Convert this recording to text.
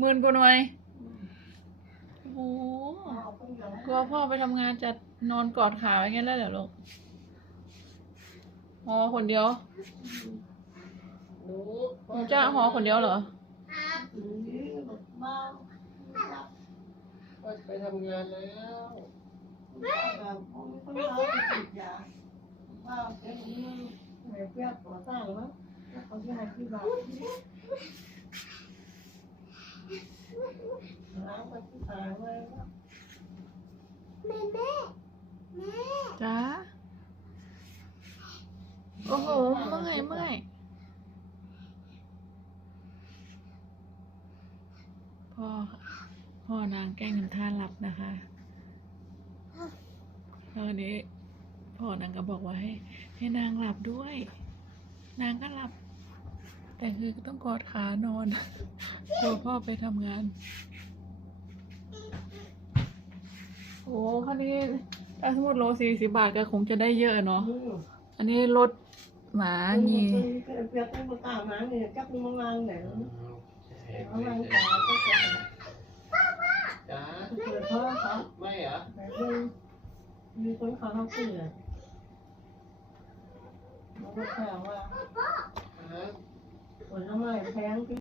หมื่นกว่าหน่วยโอ้โหกลัวพ่อไปทำงานจะนอนกอดขาไว้งั้นแล้วเหรอลูกหอคนเดียวหนูหนูจะหอคนเดียวเหรอบ้าว่าจะไปทำงานแล้ว ล้างไปที่ตายเลยจ้าโอ้โหเมื่อยเมื่อยพ่อพ่อนางแกล้งทำท่าหลับนะคะแล้ววันนี้พ่อนางก็บอกว่าให้ให้นางหลับด้วย นางก็หลับ แต่คือต้องกอดขานอนกลัวพ่อไปทำงาน โอ้คันนี้ถ้าสมมติโลสี่สิบบาทก็คงจะได้เยอะเนาะ อันนี้รถหมางีเปียกไปตามมาเนี่ยจับมันมาเนี่ยเอามาจ๋าก็จะจ๋าเปิดโทรศัพท์ไม่เหรอมีคนเขาเขาเปิดมันก็แปลว่าผลไม้แพง